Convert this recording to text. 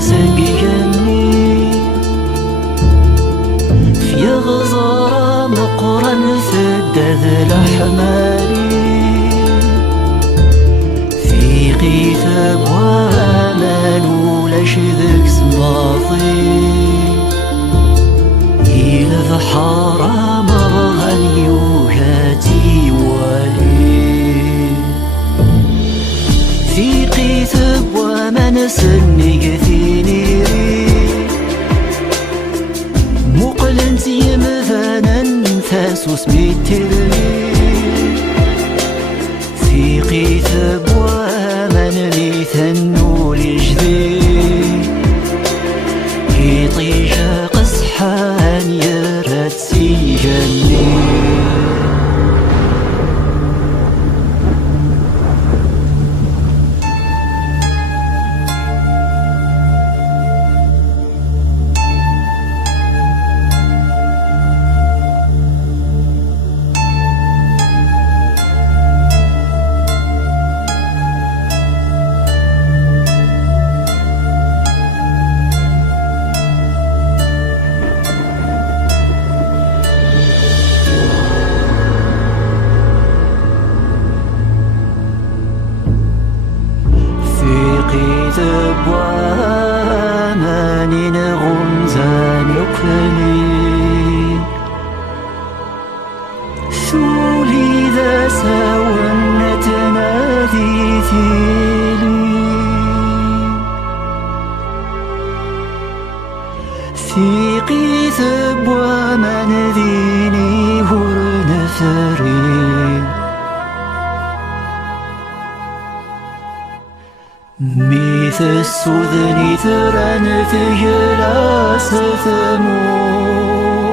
سقيني في غزارة مقرن ثدث الأحمالي في غيث وامل ولاش ذك سماطي إلى حرام غني وهاتي والي في قيثب ومن سني ثيني مقلنت يمثانا ثاسوس ميتري في قيثب ومن ليثنو لجذي يطيش قصحان يرد سيجني قيثب وامانين غمزان يقلي ثولي ذا ساون تنادي ثيلي في قيثب ومن ذيني هرن ثري ميث السذن ثرن ثجلاس ثمود